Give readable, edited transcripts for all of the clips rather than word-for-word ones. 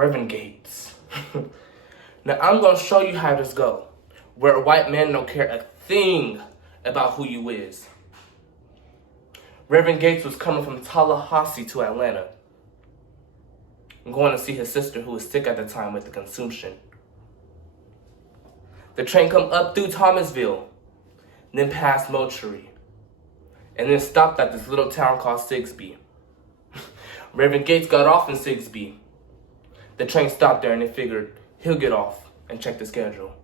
Reverend Gates. Now I'm gonna show you how this go, where a white man don't care a thing about who you is. Reverend Gates was coming from Tallahassee to Atlanta, going to see his sister who was sick at the time with the consumption. The train come up through Thomasville, then past Moultrie, and then stopped at this little town called Sigsbee. Reverend Gates got off in Sigsbee. The train stopped there and they figured he'll get off and check the schedule,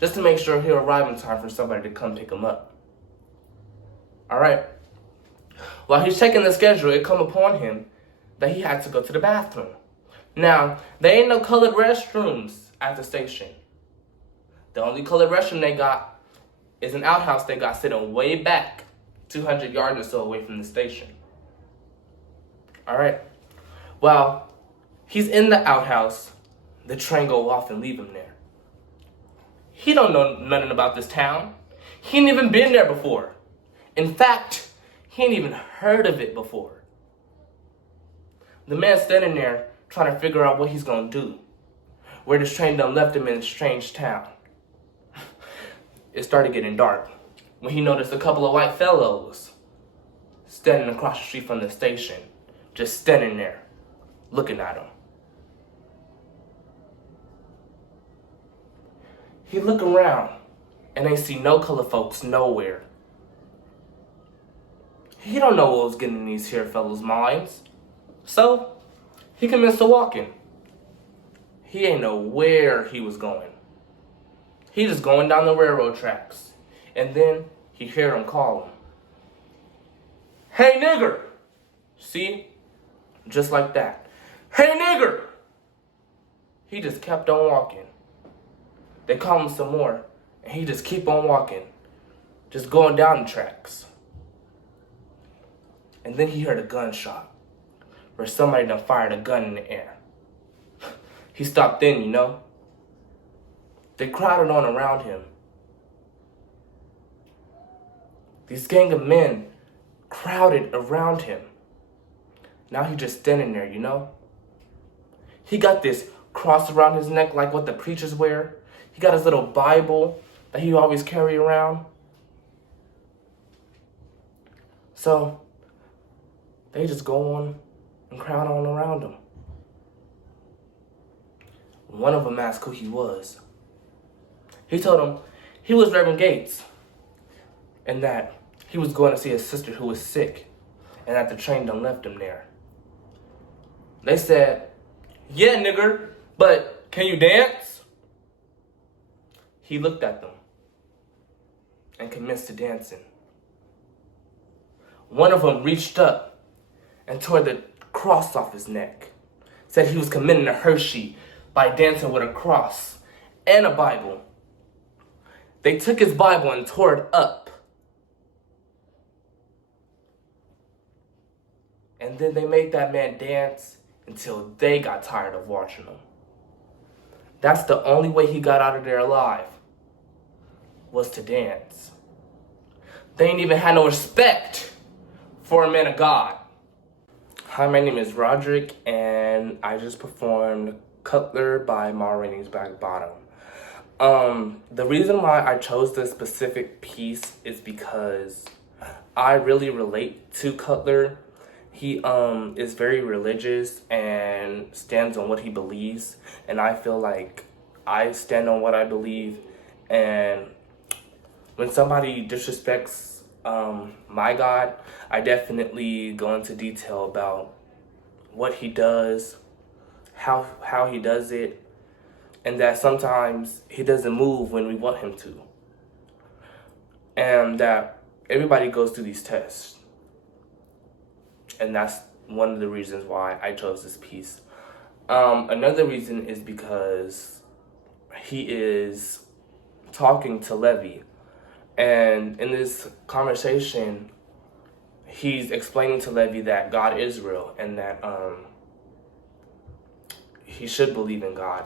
just to make sure he'll arrive in time for somebody to come pick him up. Alright. While he's checking the schedule, it come upon him that he had to go to the bathroom. Now, there ain't no colored restrooms at the station. The only colored restroom they got is an outhouse they got sitting way back, 200 yards or so away from the station. Alright. While he's in the outhouse, the train go off and leave him there. He don't know nothing about this town. He ain't even been there before. In fact, he ain't even heard of it before. The man's standing there trying to figure out what he's gonna do, where this train done left him in a strange town. It started getting dark when he noticed a couple of white fellows standing across the street from the station, just standing there, looking at him. He look around and ain't see no color folks nowhere. He don't know what was getting in these here fellas' minds. So, he commenced to walking. He ain't know where he was going. He just going down the railroad tracks. And then he hear him call him. Hey, nigger! See? Just like that. Hey, nigger! He just kept on walking. They call him some more, and he just keep on walking. Just going down the tracks. And then he heard a gunshot, where somebody done fired a gun in the air. He stopped then, you know. They crowded on around him. These gang of men crowded around him. Now he just standing there, you know. He got this cross around his neck like what the preachers wear. He got his little Bible that he always carry around. So, they just go on and crowd on around him. One of them asked who he was. He told him he was Reverend Gates, and that he was going to see his sister who was sick, and that the train done left him there. They said, yeah, nigger, but can you dance? He looked at them and commenced to dancing. One of them reached up and tore the cross off his neck. Said he was committing a Hershey by dancing with a cross and a Bible. They took his Bible and tore it up. And then they made that man dance until they got tired of watching him. That's the only way he got out of there alive, was to dance. They ain't even had no respect for a man of God. Hi, my name is Roderick, and I just performed Cutler by Rainey's Back Bottom. The reason why I chose this specific piece is because I really relate to Cutler. He is very religious and stands on what he believes, and I feel like I stand on what I believe. And when somebody disrespects my God, I definitely go into detail about what he does, how he does it, and that sometimes he doesn't move when we want him to. And that everybody goes through these tests. And that's one of the reasons why I chose this piece. Another reason is because he is talking to Levi. And in this conversation, he's explaining to Levi that God is real and that he should believe in God.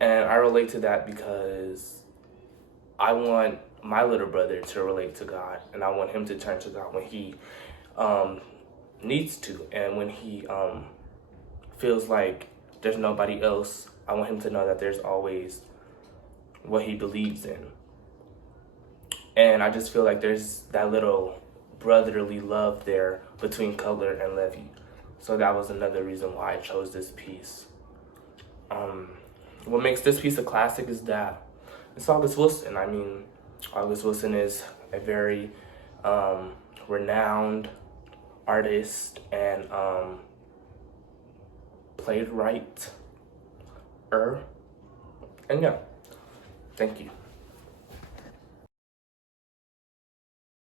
And I relate to that because I want my little brother to relate to God, and I want him to turn to God when he needs to, and when he feels like there's nobody else. I want him to know that there's always what he believes in. And I just feel like there's that little brotherly love there between Cutler and Levy. So that was another reason why I chose this piece. What makes this piece a classic is that it's August Wilson. I mean, August Wilson is a very renowned artist and playwright. And yeah, thank you.